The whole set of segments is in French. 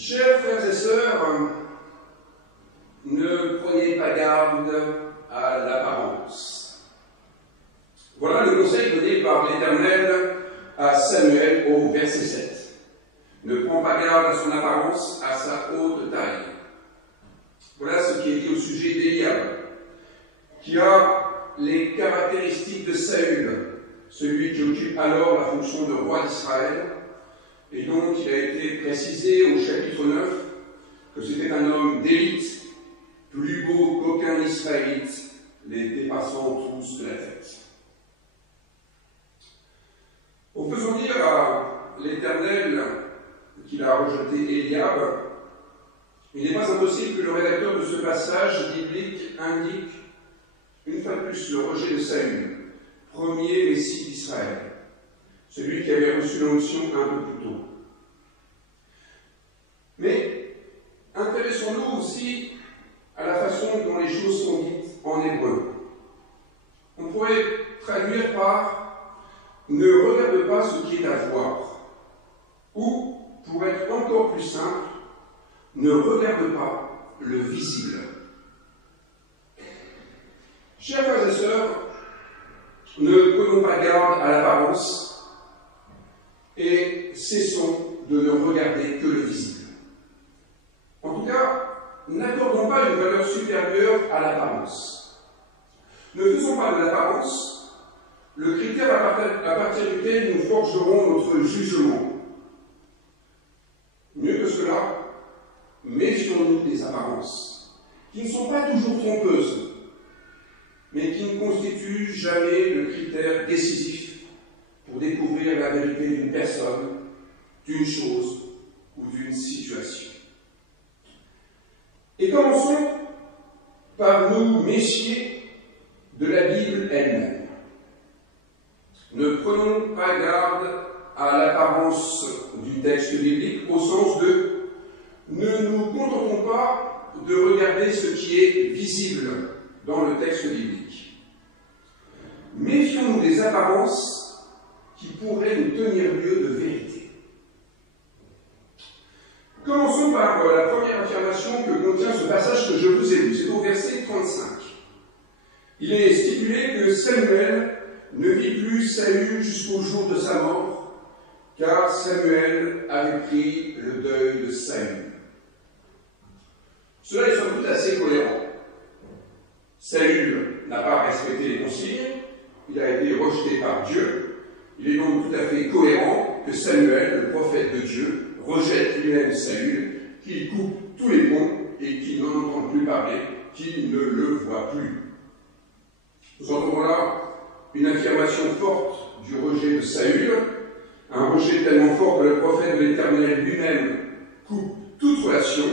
Chers frères et sœurs, ne prenez pas garde à l'apparence. Voilà le conseil donné par l'Éternel à Samuel au verset 7. Ne prends pas garde à son apparence, à sa haute taille. Voilà ce qui est dit au sujet d'Éliab, qui a les caractéristiques de Saül, celui qui occupe alors la fonction de roi d'Israël, et dont il a été précisé au chapitre 9 que c'était un homme d'élite, plus beau qu'aucun Israélite, les dépassant tous de la tête. En faisant dire à l'Éternel qu'il a rejeté Éliab, il n'est pas impossible que le rédacteur de ce passage biblique indique une fois de plus le rejet de Saül, premier messie d'Israël, celui qui avait reçu l'onction un peu plus tôt. Mais intéressons-nous aussi à la façon dont les choses sont dites en hébreu. On pourrait traduire par « ne regarde pas ce qui est à voir » ou, pour être encore plus simple, « ne regarde pas le visible ». Chers frères et sœurs, ne prenons pas garde à l'apparence et cessons de ne regarder que le visible. En tout cas, n'accordons pas une valeur supérieure à l'apparence. Ne faisons pas de l'apparence le critère à partir duquel nous forgerons notre jugement. Mieux que cela, méfions-nous des apparences, qui ne sont pas toujours trompeuses, mais qui ne constituent jamais le critère décisif pour découvrir la vérité d'une personne, d'une chose ou d'une situation. Et commençons par nous méfier de la Bible elle-même. Ne prenons pas garde à l'apparence du texte biblique au sens de ne nous contentons pas de regarder ce qui est visible dans le texte biblique. Méfions-nous des apparences qui pourraient nous tenir lieu de vérité. Commençons par la première affirmation que contient ce passage que je vous ai lu. C'est au verset 35. Il est stipulé que Samuel ne vit plus Saül jusqu'au jour de sa mort, car Samuel avait pris le deuil de Saül. Cela est somme toute assez cohérent. Saül n'a pas respecté les consignes, il a été rejeté par Dieu. Il est donc tout à fait cohérent que Samuel, le prophète de Dieu, rejette lui-même Saül, qu'il coupe tous les ponts et qu'il n'en entend plus parler, qu'il ne le voit plus. Nous entendons là une affirmation forte du rejet de Saül, un rejet tellement fort que le prophète de l'Éternel lui-même coupe toute relation,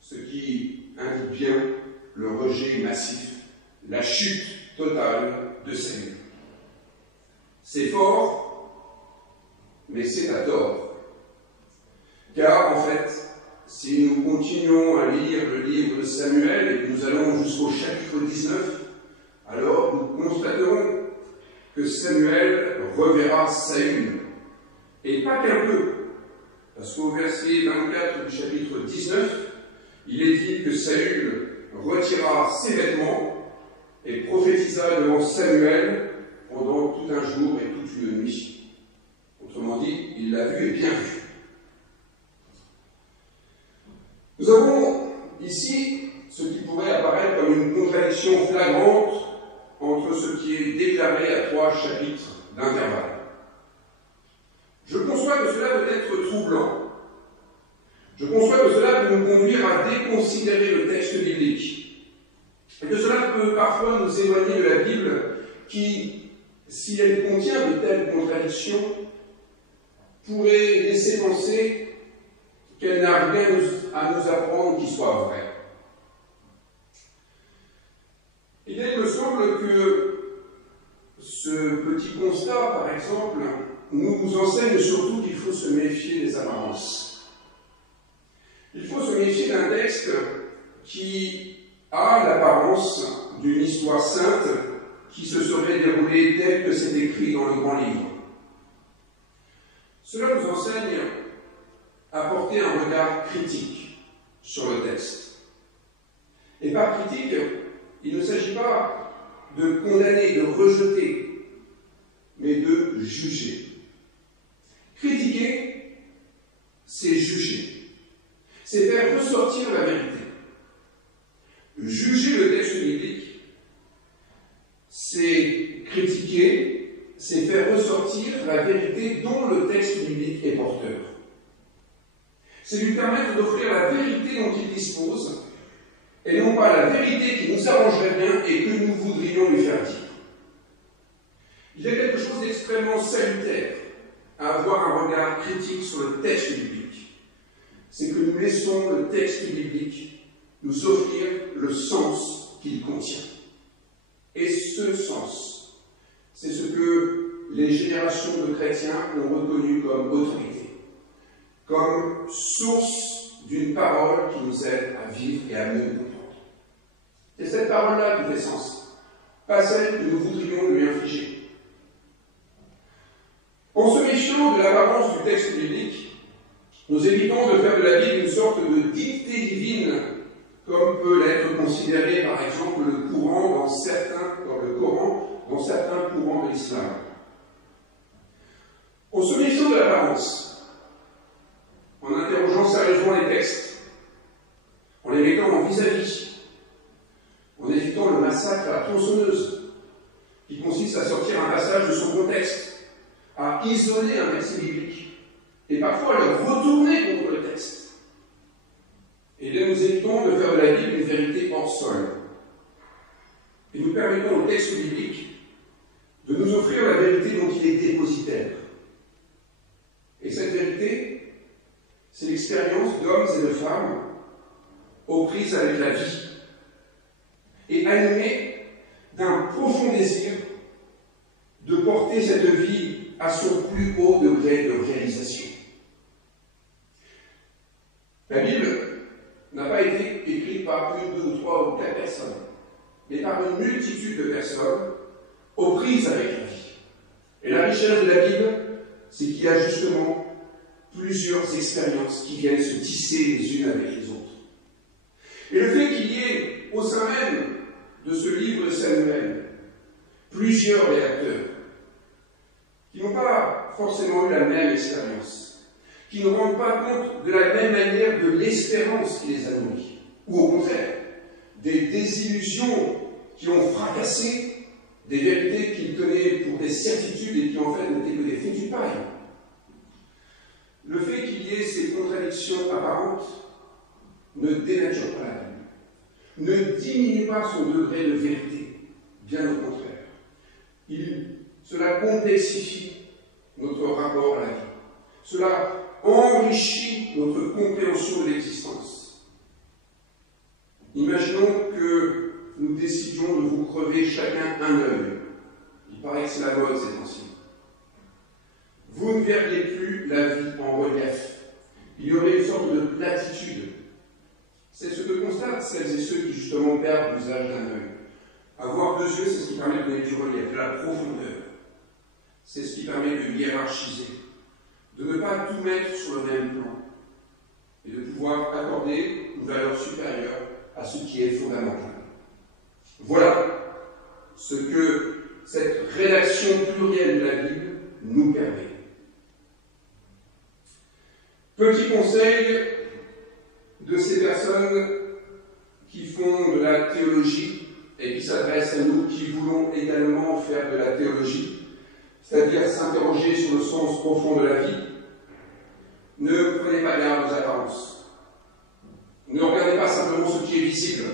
ce qui indique bien le rejet massif, la chute totale de Saül. C'est fort, mais c'est à tort. Car, en fait, si nous continuons à lire le livre de Samuel et que nous allons jusqu'au chapitre 19, alors nous constaterons que Samuel reverra Saül. Et pas qu'un peu, parce qu'au verset 24 du chapitre 19, il est dit que Saül retira ses vêtements et prophétisa devant Samuel pendant tout un jour et toute une nuit. Autrement dit, il l'a vu et bien vu. Nous avons ici ce qui pourrait apparaître comme une contradiction flagrante entre ce qui est déclaré à 3 chapitres d'intervalle. Je conçois que cela peut être troublant. Je conçois que cela peut nous conduire à déconsidérer le texte biblique. Et que cela peut parfois nous éloigner de la Bible qui, si elle contient de telles contradictions, pourrait laisser penser qu'elle n'a rien à nous apprendre qui soit vrai. Et il me semble que ce petit constat, par exemple, nous enseigne surtout qu'il faut se méfier des apparences. Il faut se méfier d'un texte qui a l'apparence d'une histoire sainte qui se serait déroulée tel que c'est écrit dans le grand livre. Cela nous enseigne à porter un regard critique sur le texte. Et par critique, il ne s'agit pas de condamner, de rejeter, mais de juger. Critiquer, c'est juger. C'est faire ressortir la vérité. Juger le texte biblique, c'est critiquer, c'est faire ressortir la vérité dont le texte biblique est porteur. C'est lui permettre d'offrir la vérité dont il dispose, et non pas la vérité qui nous arrangerait bien et que nous voudrions lui faire dire. Il y a quelque chose d'extrêmement salutaire à avoir un regard critique sur le texte biblique. C'est que nous laissons le texte biblique nous offrir le sens qu'il contient. Et ce sens, c'est ce que les générations de chrétiens ont reconnu comme autorité, comme source d'une parole qui nous aide à vivre et à mieux nous comprendre. C'est cette parole-là qui fait sens, pas celle que nous voudrions lui infliger. En se méfiant de l'apparence du texte biblique, nous évitons de faire de la Bible une sorte de dictée divine, comme peut l'être considéré par exemple le Coran dans certains courants de l'islam. En se méfiant de l'apparence, en interrogeant sérieusement les textes, en les mettant en vis-à-vis, en évitant le massacre à la tronçonneuse, qui consiste à sortir un passage de son contexte, à isoler un verset biblique, et parfois à le retourner contre le texte. Et là, nous évitons de faire de la Bible une vérité hors sol. Et nous permettons au texte biblique de nous offrir la vérité dont il est dépositaire. Et cette vérité, c'est l'expérience d'hommes et de femmes aux prises avec la vie et animés d'un profond désir de porter cette vie à son plus haut degré de réalisation. La Bible n'a pas été écrite par une, deux ou trois ou quatre personnes, mais par une multitude de personnes aux prises avec la vie. Et la richesse de la Bible, c'est qu'il y a justement plusieurs expériences qui viennent se tisser les unes avec les autres. Et le fait qu'il y ait au sein même de ce livre de Samuel plusieurs rédacteurs qui n'ont pas forcément eu la même expérience, qui ne rendent pas compte de la même manière de l'espérance qui les a nourris, ou au contraire, des désillusions qui ont fracassé des vérités qu'ils tenaient pour des certitudes et qui en fait n'étaient que des fétus de paille. Le fait qu'il y ait ces contradictions apparentes ne dénature pas la Bible, ne diminue pas son degré de vérité, bien au contraire. Cela complexifie notre rapport à la vie. Cela enrichit notre compréhension de l'existence. Imaginons que nous décidions de vous crever chacun un œil. Il paraît que c'est la mode ces temps-ci. Vous ne verriez plus la vie en relief. Il y aurait une sorte de platitude. C'est ce que constatent celles et ceux qui justement perdent l'usage d'un œil. Avoir deux yeux, c'est ce qui permet de donner du relief, de la profondeur. C'est ce qui permet de hiérarchiser, de ne pas tout mettre sur le même plan, et de pouvoir accorder une valeur supérieure à ce qui est fondamental. Voilà ce que cette rédaction plurielle de la Bible nous permet. Petit conseil de ces personnes qui font de la théologie et qui s'adressent à nous qui voulons également faire de la théologie, c'est-à-dire s'interroger sur le sens profond de la vie. Ne prenez pas garde aux apparences. Ne regardez pas simplement ce qui est visible.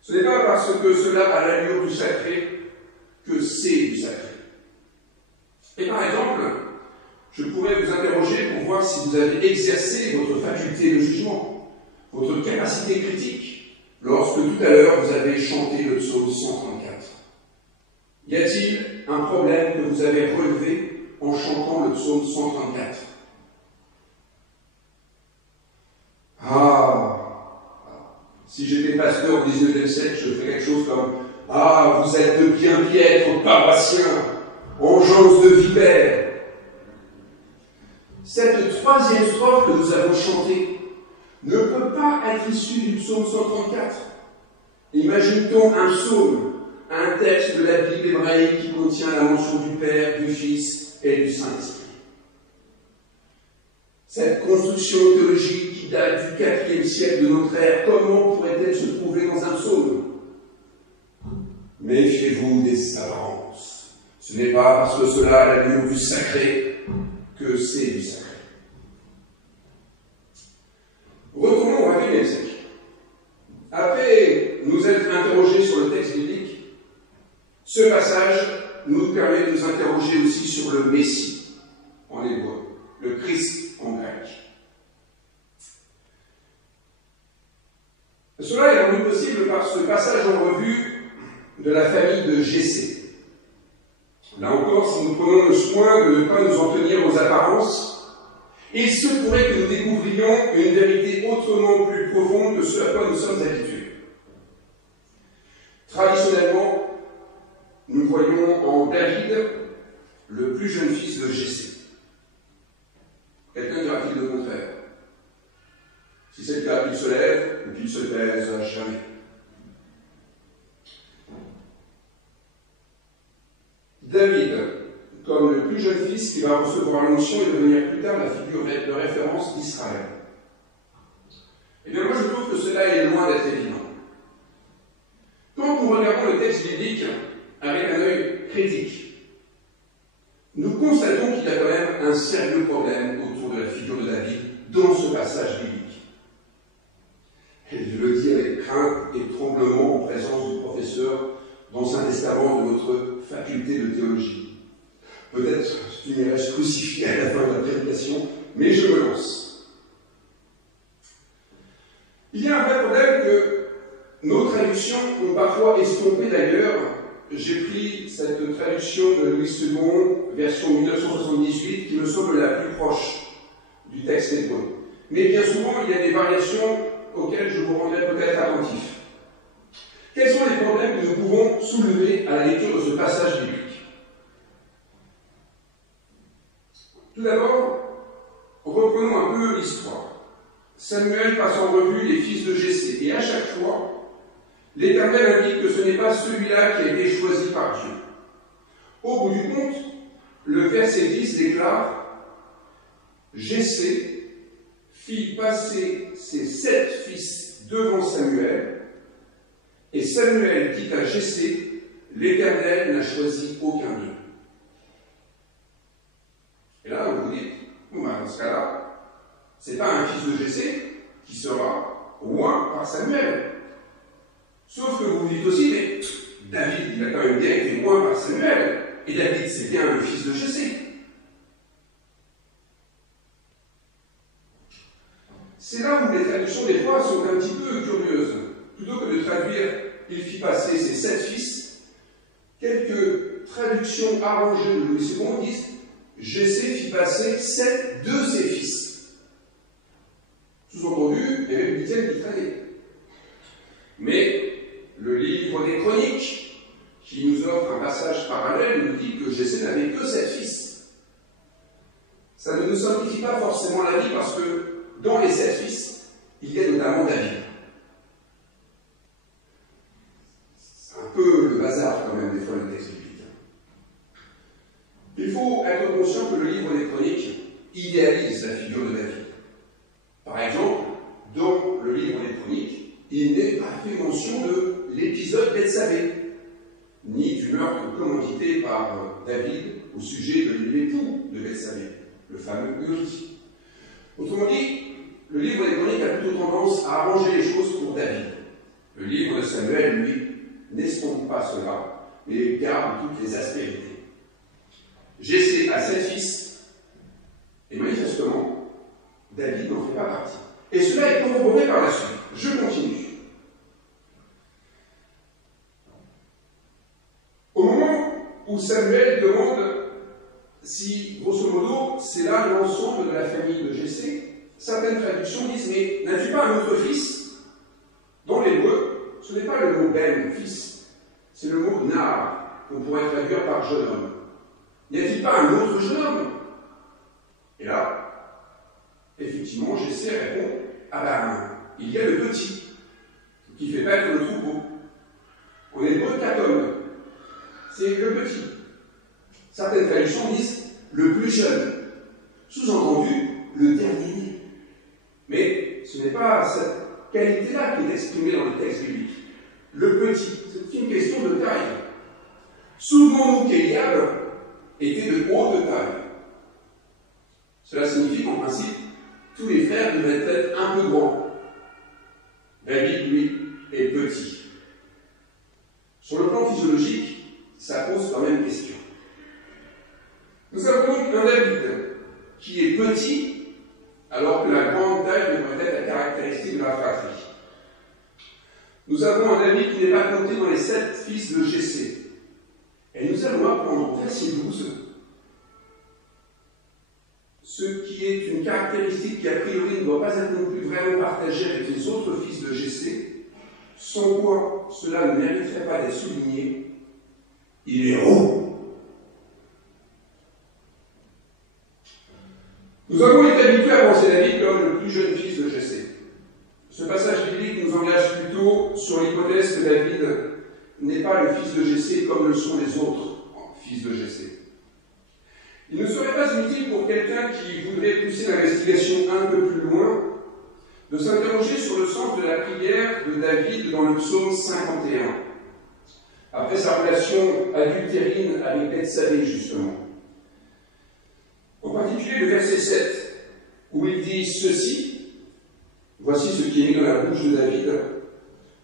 Ce n'est pas parce que cela a l'allure du sacré que c'est du sacré. Et par exemple, je pourrais vous interroger pour voir si vous avez exercé votre faculté de jugement, votre capacité critique, lorsque tout à l'heure vous avez chanté le psaume 134. Y a-t-il un problème que vous avez relevé en chantant le psaume 134 ? Si j'étais pasteur au XIXe siècle, je ferais quelque chose comme « Ah, vous êtes de bien piètres paroissiens, engeance de vipères !» Cette troisième strophe que nous avons chantée ne peut pas être issue du psaume 134. Imagine-t-on un psaume, un texte de la Bible hébraïque qui contient la mention du Père, du Fils et du Saint-Esprit. Cette construction théologique qui date du IVe siècle de notre ère, comment pourrait-elle se trouver dans un psaume? Méfiez-vous des apparences. Ce n'est pas parce que cela a l'allure du sacré que c'est du sacré. Retournons au XXe siècle. Après nous être interrogés sur le texte biblique, ce passage nous permet de nous interroger aussi sur le Messie en hébreu, le Christ en grec. Cela est rendu possible par ce passage en revue de la famille de Jessé. Là encore, si nous prenons le soin de ne pas nous en tenir aux apparences, il se pourrait que nous découvrions une vérité autrement plus profonde que ce à quoi nous sommes habitués. Traditionnellement, nous voyons en David le plus jeune fils de Jessé. Quelqu'un dira-t-il le contraire? Si c'est le cas, qu'il se lève ou qu'il se taise à jamais. David, comme le plus jeune fils qui va recevoir l'onction et devenir plus tard la figure de référence d'Israël. Eh bien, moi je trouve que cela est loin d'être évident. Quand nous regardons le texte biblique avec un œil critique, nous constatons qu'il y a quand même un sérieux problème autour de la figure de David dans ce passage biblique. Et je le dis avec crainte et tremblement en présence du professeur d'Ancien Testament de notre faculté de théologie. Peut-être finirai-je crucifié à la fin de la prédication, mais je me lance. Il y a un vrai problème que nos traductions ont parfois estompé d'ailleurs. J'ai pris cette traduction de Louis II, version 1978, qui me semble la plus proche du texte hébreu. Mais bien souvent, il y a des variations auxquelles je vous rendrai peut-être attentif. Quels sont les problèmes que nous pouvons soulever à la lecture de ce passage biblique? Tout d'abord, reprenons un peu l'histoire. Samuel passe en revue les fils de Jessé, et à chaque fois, l'Éternel indique que ce n'est pas celui-là qui a été choisi par Dieu. Au bout du compte, le verset 10 déclare « Jessé fit passer ses 7 fils devant Samuel, et Samuel dit à Jessé, l'Éternel n'a choisi aucun d'eux. » Et là, vous vous dites, dans ce cas-là, c'est pas un fils de Jessé qui sera roi par Samuel. Sauf que vous vous dites aussi, mais David, il a quand même bien été roi par Samuel, et David, c'est bien le fils de Jessé. C'est là où les traductions des fois sont un petit peu curieuses. Plutôt que de traduire « il fit passer ses 7 fils », quelques traductions arrangées de Louis II disent « Jessé fit passer 7 de ses fils ». Sous-entendu, il y avait le 8e qui traînait. Mais le livre des Chroniques, qui nous offre un passage parallèle, nous dit que Jessé n'avait que 7 fils. Ça ne nous simplifie pas forcément la vie parce que dans les 7 fils, il y a notamment David. C'est un peu le bazar quand même des fois le texte biblique. Il faut être conscient que le livre des Chroniques idéalise la figure de David. Par exemple, dans le livre des Chroniques, il n'est pas fait mention de l'épisode Bethsabée, ni du meurtre commandité par David au sujet de l'époux de Bethsabée, le fameux Uri. Autrement dit, le livre des Chroniques a plutôt tendance à arranger les choses pour David. Le livre de Samuel, lui, n'estompe pas cela, mais garde toutes les aspérités. Jessé a 7 fils, et manifestement, David n'en fait pas partie. Et cela est corroboré par la suite. Je continue. Au moment où Samuel demande si, grosso modo, c'est là l'ensemble de la famille de Jessé, certaines traductions disent « Mais n'as-tu pas un autre fils ?» Dans l'hébreu, ce n'est pas le mot « ben », fils, c'est le mot « nar », qu'on pourrait traduire par « jeune homme ». N'y a-t-il pas un autre jeune homme? Et là, Effectivement, Jessé répond, ah ben, il y a le petit, qui fait paître le troupeau. En hébreu, katon, c'est le petit. Certaines traductions disent le plus jeune, sous-entendu le dernier. Mais ce n'est pas cette qualité-là qui est exprimée dans le texte biblique. Le petit, c'est une question de taille. Souvenons-nous qu'Éliab était de haute taille. Cela signifie qu'en principe, tous les frères devaient être un peu grands. David, lui, est petit. Sur le plan physiologique, ça pose quand même question. Nous avons donc un David qui est petit, alors que la grande taille devrait être la caractéristique de la fratrie. Nous avons un David qui n'est pas compté dans les 7 fils de Jessé. Et nous allons apprendre au verset 12 ce qui est une caractéristique qui a priori ne doit pas être non plus vraiment partagée avec les autres fils de Jessé, sans quoi cela ne mériterait pas d'être souligné. Il est roux. Nous avons été habitués à penser David comme le plus jeune fils de Jessé. Ce passage biblique nous engage plutôt sur l'hypothèse que David n'est pas le fils de Jessé comme le sont les autres fils de Jessé. Il ne serait pas inutile pour quelqu'un qui voudrait pousser l'investigation un peu plus loin de s'interroger sur le sens de la prière de David dans le psaume 51, après sa relation adultérine avec Bethsabée, justement. En particulier le verset 7, où il dit ceci, voici ce qui est mis dans la bouche de David,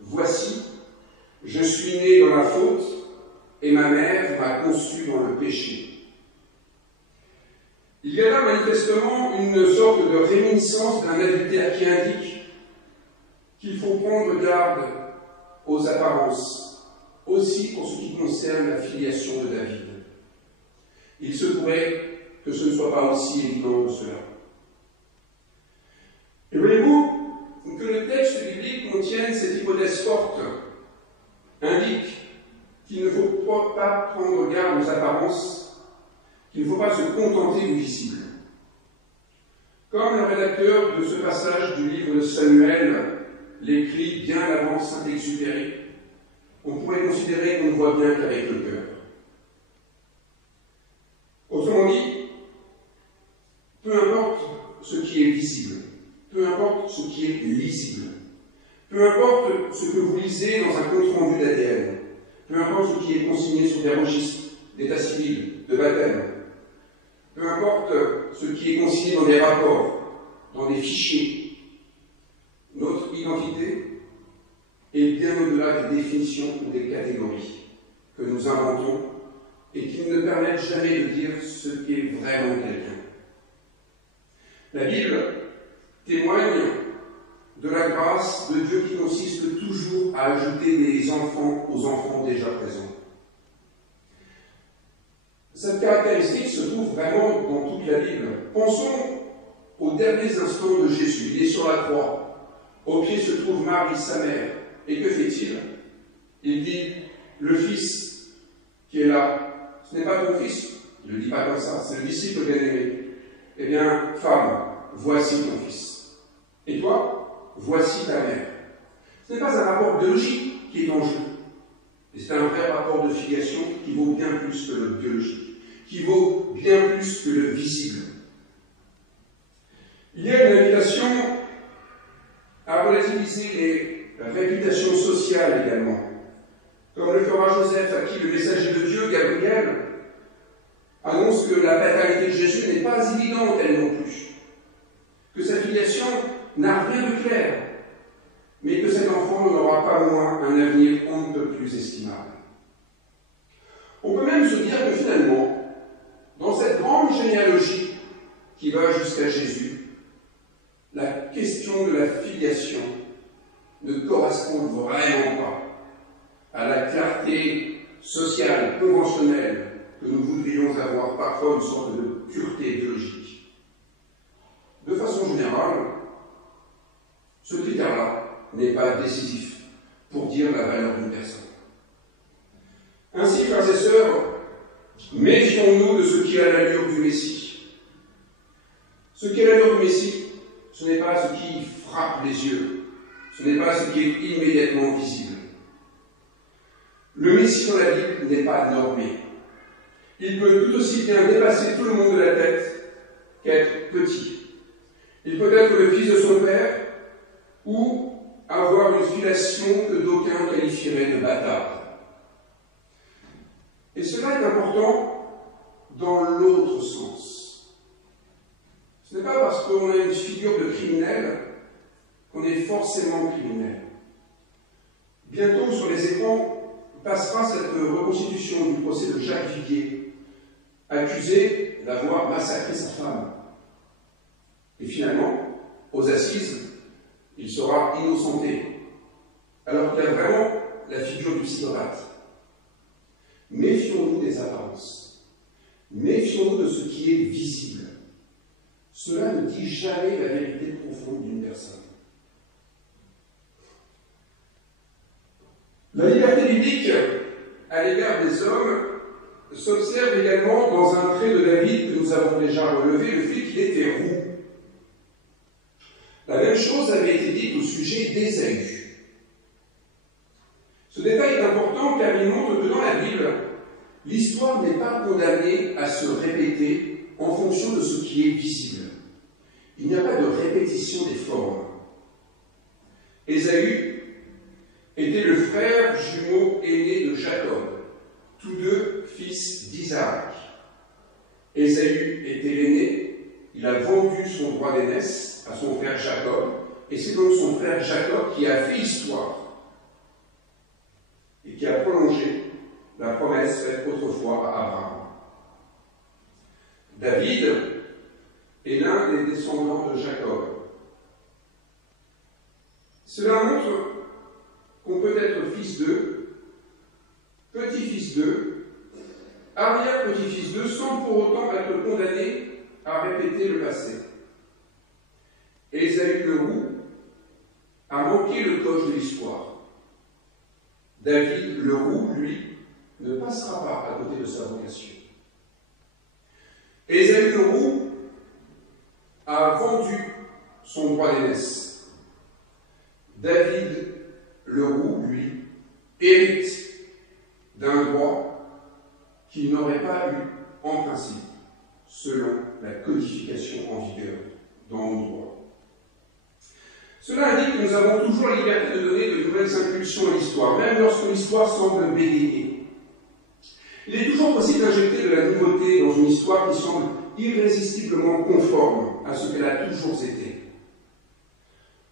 voici, je suis né dans la faute, et ma mère m'a conçu dans le péché. Il y a là manifestement une sorte de réminiscence d'un adultère qui indique qu'il faut prendre garde aux apparences, aussi pour ce qui concerne la filiation de David. Il se pourrait que ce ne soit pas aussi évident que cela. Et voyez-vous que le texte biblique contienne cette hypothèse forte, indique qu'il ne faut pas prendre garde aux apparences, qu'il ne faut pas se contenter du visible. Comme le rédacteur de ce passage du livre de Samuel l'écrit bien avant Saint-Exupéry, on pourrait considérer qu'on ne voit bien qu'avec le cœur. Autrement dit, peu importe ce qui est visible, peu importe ce qui est lisible, peu importe ce que vous lisez dans un compte-rendu d'ADN, peu importe ce qui est consigné sur des registres d'état civil, de baptême, peu importe ce qui est consigné dans des rapports, dans des fichiers, notre identité est bien au-delà des définitions ou des catégories que nous inventons et qui ne permettent jamais de dire ce qu'est vraiment quelqu'un. La Bible témoigne de la grâce de Dieu qui consiste toujours à ajouter des enfants aux enfants déjà présents. Cette caractéristique se trouve vraiment dans toute la Bible. Pensons aux derniers instants de Jésus. Il est sur la croix. Au pied se trouve Marie, sa mère. Et que fait-il? Il dit, le Fils qui est là, ce n'est pas ton Fils. Il ne le dit pas comme ça, c'est le disciple bien-aimé. Eh bien, femme, voici ton Fils. Et toi, voici ta mère. Ce n'est pas un rapport biologique qui est en jeu. C'est un vrai rapport de filiation qui vaut bien plus que le biologique, qui vaut bien plus que le visible. Il y a une invitation à relativiser les réputations sociales également, comme le fera Joseph, à qui le messager de Dieu, Gabriel, annonce que la paternité de Jésus n'est pas évidente, elle non plus, que sa filiation n'a rien de clair, mais que cet enfant n'aura pas moins un avenir on ne peut plus estimable. On peut même se dire que finalement, dans cette grande généalogie qui va jusqu'à Jésus, la question de la filiation ne correspond vraiment pas à la clarté sociale, conventionnelle, que nous voudrions avoir parfois une sorte de pureté biologique. De façon générale, ce critère-là n'est pas décisif pour dire la valeur d'une personne. Ainsi, frères et sœurs, méfions-nous de ce qui est à l'allure du Messie. Ce qui est à l'allure du Messie, ce n'est pas ce qui frappe les yeux, ce n'est pas ce qui est immédiatement visible. Le Messie dans la Bible n'est pas normé. Il peut tout aussi bien dépasser tout le monde de la tête qu'être petit. Il peut être le fils de son père ou avoir une filiation que d'aucuns qualifieraient de bâtard. Et cela est important dans l'autre sens. Ce n'est pas parce qu'on a une figure de criminel qu'on est forcément criminel. Bientôt, sur les écrans, passera cette reconstitution du procès de Jacques Viguier, accusé d'avoir massacré sa femme. Et finalement, aux assises, il sera innocenté, alors qu'il a vraiment la figure du psychopathe. Méfions-nous des apparences. Méfions-nous de ce qui est visible. Cela ne dit jamais la vérité profonde d'une personne. La liberté biblique à l'égard des hommes s'observe également dans un trait de David que nous avons déjà relevé, le fait qu'il était roux. La même chose avait été dite au sujet d'Ésaü. Ce détail est important car il montre que dans la Bible, l'histoire n'est pas condamnée à se répéter en fonction de ce qui est visible. Il n'y a pas de répétition des formes. Ésaü était le frère jumeau aîné de Jacob, tous deux fils d'Isaac. Ésaü était l'aîné, il a vendu son droit d'aînesse à son frère Jacob, et c'est donc son frère Jacob qui a fait histoire et qui a prolongé la promesse faite autrefois à Abraham. David est l'un des descendants de Jacob. Cela montre qu'on peut être fils d'eux, petit-fils d'eux, arrière-petit-fils d'eux, sans pour autant être condamné à répéter le passé. Ésaü le roux a manqué le coche de l'histoire. David le roux, lui, ne passera pas à côté de sa vocation. Ésaü le roux a vendu son droit d'aînesse. David le roux, lui, hérite d'un droit qu'il n'aurait pas eu en principe, selon la codification en vigueur dans nos droits. Cela indique que nous avons toujours la liberté de donner de nouvelles impulsions à l'histoire, même lorsque l'histoire semble bégayer. Il est toujours possible d'injecter de la nouveauté dans une histoire qui semble irrésistiblement conforme à ce qu'elle a toujours été.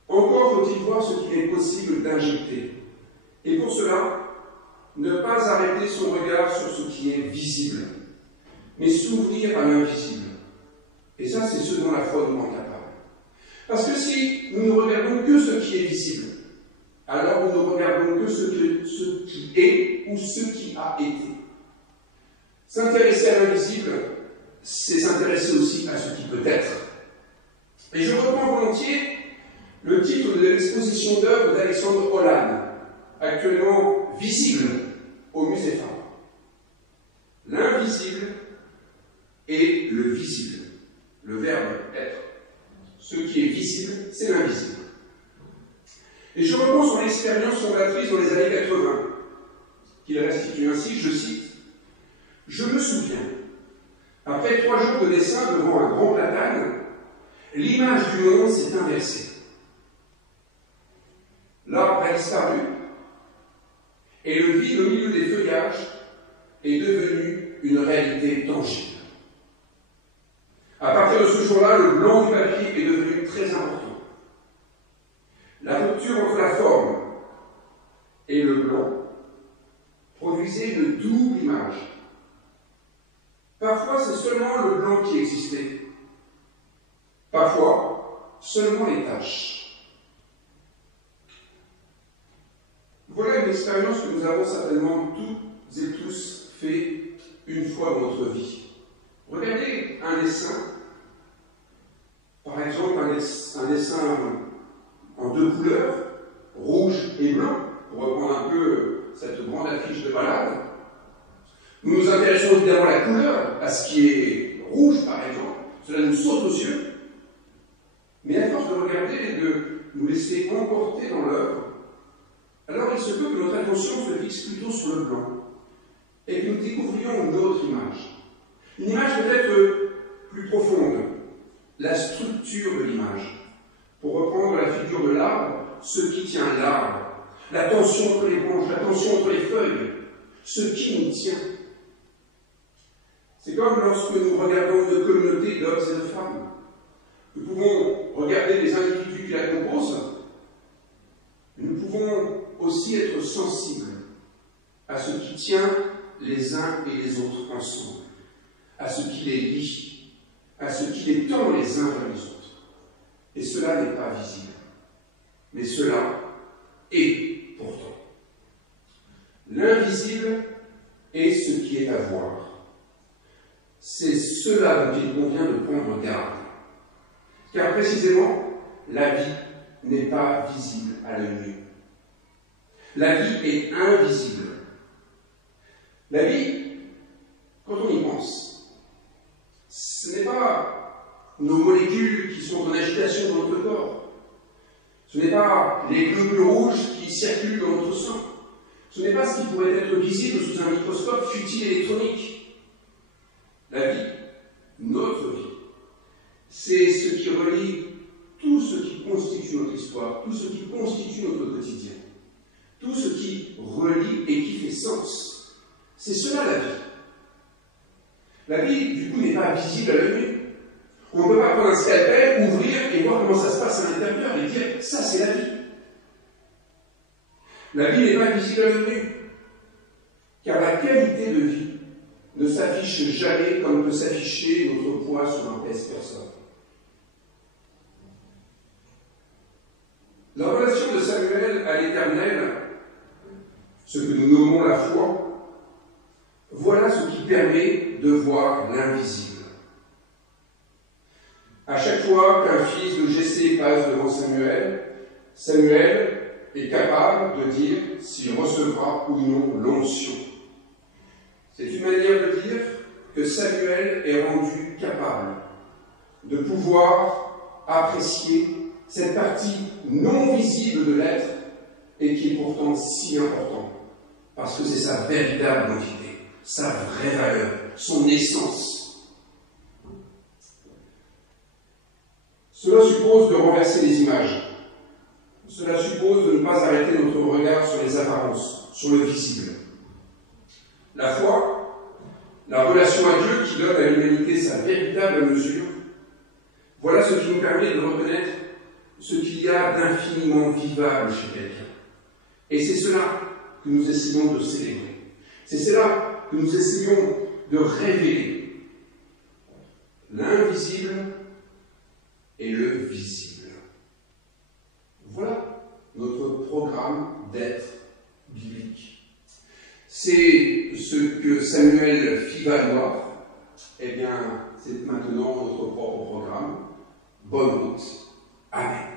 Encore faut-il voir ce qu'il est possible d'injecter. Et pour cela, ne pas arrêter son regard sur ce qui est visible, mais s'ouvrir à l'invisible. Et ça, c'est ce dont la foi nous rend capable. Parce que si nous ne regardons que ce qui est visible, alors nous ne regardons que ce qui est ou ce qui a été. S'intéresser à l'invisible, c'est s'intéresser aussi à ce qui peut être. Et je reprends volontiers le titre de l'exposition d'œuvres d'Alexandre Holland, actuellement visible au Musée Fabre. L'invisible et le visible, le verbe être. Ce qui est visible, c'est l'invisible. Et je reprends son expérience fondatrice dans les années 80, qu'il restitue ainsi, je cite, « Je me souviens, après 3 jours de dessin devant un grand platane, l'image du monde s'est inversée. L'arbre a disparu, et le vide au milieu des feuillages est devenu une réalité tangible. À partir de ce jour-là, le blanc du papier est devenu très important. La rupture entre la forme et le blanc produisait une double image. Parfois, c'est seulement le blanc qui existait. Parfois, seulement les taches. Voilà une expérience que nous avons certainement toutes et tous fait une fois dans notre vie. Regardez un dessin, par exemple un dessin en 2 couleurs, rouge et blanc, pour reprendre un peu cette grande affiche de balade. Nous nous intéressons évidemment à la couleur, à ce qui est rouge par exemple, cela nous saute aux yeux, mais à force de regarder et de nous laisser emporter dans l'œuvre, alors il se peut que notre attention se fixe plutôt sur le blanc et que nous découvrions une autre image. Une image peut-être plus profonde, la structure de l'image. Pour reprendre la figure de l'arbre, ce qui tient l'arbre, la tension entre les branches, la tension entre les feuilles, ce qui nous tient. C'est comme lorsque nous regardons une communauté d'hommes et de femmes. Nous pouvons regarder les individus qui la composent, mais nous pouvons aussi être sensibles à ce qui tient les uns et les autres ensemble, à ce qui les lie, à ce qui les tend les uns vers les autres. Et cela n'est pas visible, mais cela est pourtant. L'invisible est ce qui est à voir. C'est cela dont il convient de prendre garde. Car précisément, la vie n'est pas visible à l'œil nu. La vie est invisible. La vie, quand on y pense, ce n'est pas nos molécules qui sont en agitation dans notre corps. Ce n'est pas les globules rouges qui circulent dans notre sang. Ce n'est pas ce qui pourrait être visible sous un microscope futile électronique. La vie, notre vie, c'est ce qui relie tout ce qui constitue notre histoire, tout ce qui constitue notre quotidien, tout ce qui relie et qui fait sens. C'est cela la vie. La vie, du coup, n'est pas visible à l'œil nu. On ne peut pas prendre un scalpel, ouvrir et voir comment ça se passe à l'intérieur et dire « ça, c'est la vie ». La vie n'est pas visible à l'œil nu, car la qualité de vie ne s'affiche jamais comme peut s'afficher notre poids sur un pèse-personne. La relation de Samuel à l'Éternel, ce que nous nommons la foi, voilà ce qui permet de voir l'invisible. À chaque fois qu'un fils de Jessé passe devant Samuel, Samuel est capable de dire s'il recevra ou non l'onction. C'est une manière de dire que Samuel est rendu capable de pouvoir apprécier cette partie non visible de l'être et qui est pourtant si importante, parce que c'est sa véritable identité, sa vraie valeur, son essence. Cela suppose de renverser les images. Cela suppose de ne pas arrêter notre regard sur les apparences, sur le visible. La foi, la relation à Dieu qui donne à l'humanité sa véritable mesure, voilà ce qui nous permet de reconnaître ce qu'il y a d'infiniment vivable chez quelqu'un. Et c'est cela que nous essayons de célébrer. C'est cela que nous essayons de révéler. L'invisible et le visible. Voilà notre programme d'être biblique. C'est ce que Samuel fit valoir. Eh bien, c'est maintenant notre propre programme. Bonne route. Amen.